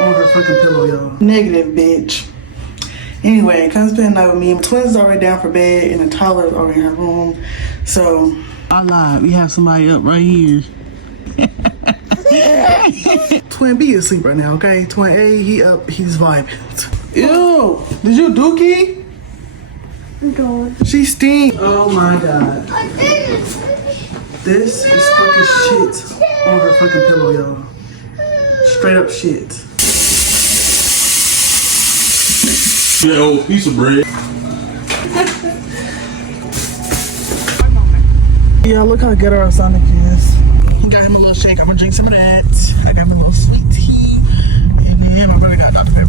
on her fucking pillow, y'all. Negative, bitch. Anyway, come spend the night with me. My twins is already down for bed and the toddler is already in her room. So, I lied. We have somebody up right here. Twin B is asleep right now, okay? Twin A, he up, he's vibing. Ew! Did you dookie? No. She stinks. Oh my god. This is fucking shit on her fucking pillow, y'all. Straight up shit. That old piece of bread. Yeah, look how ghetto our Sonic is. He got him a little shake. I'm gonna drink some of that. I got my little sweet tea. And yeah, my brother got Dr. Pepper.